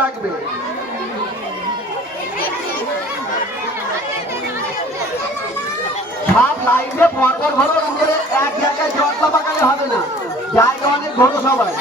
লাগবে? সব লাইনে পরপর ঘরো এক জায়গায় জটলা পাকালে হবে না। জায়গা অনেক ঘরো সবাই।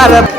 Arab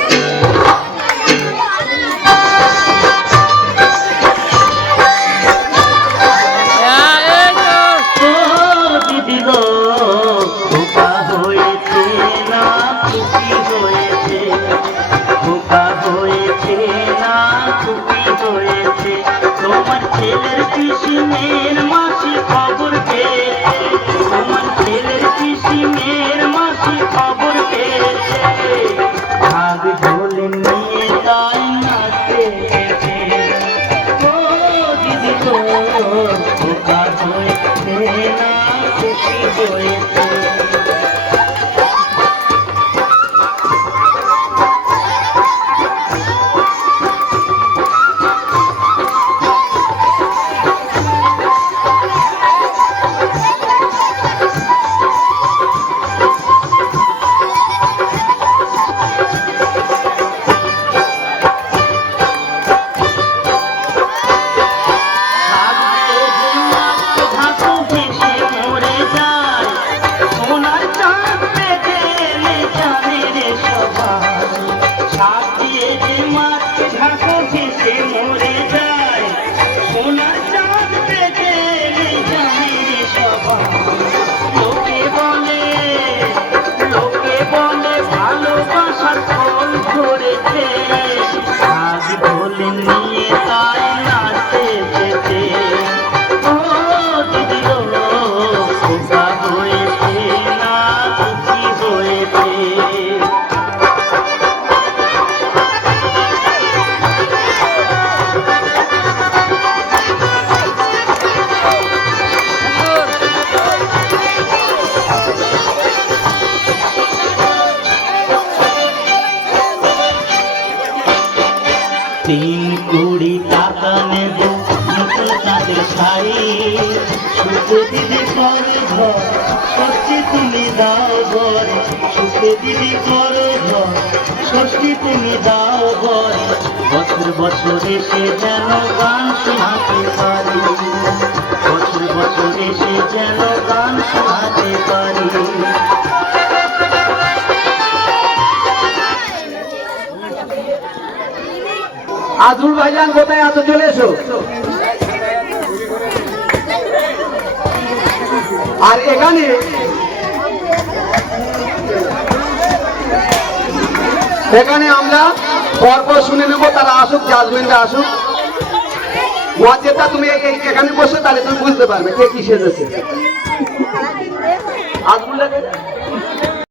তাদের শাড়ি সুখে দিদি করে ঘর দাও ঘর সুখে দিদি করো ঘর ষষ্ঠী ঘর বছর বছর এসে যেন গান শোনাতে পারি বছর বছর এসে যেন গান শোনাতে পারি আজরুল ভাইজান, কোথায় আছো? চলে এসো। আর এখানে এখানে আমরা পরপর শুনে নেব, তারা আসুক জাজমেন্টে আসুক। তুমি এখানে বসে তাহলে তুমি বুঝতে পারবে কে কি সেজেছে।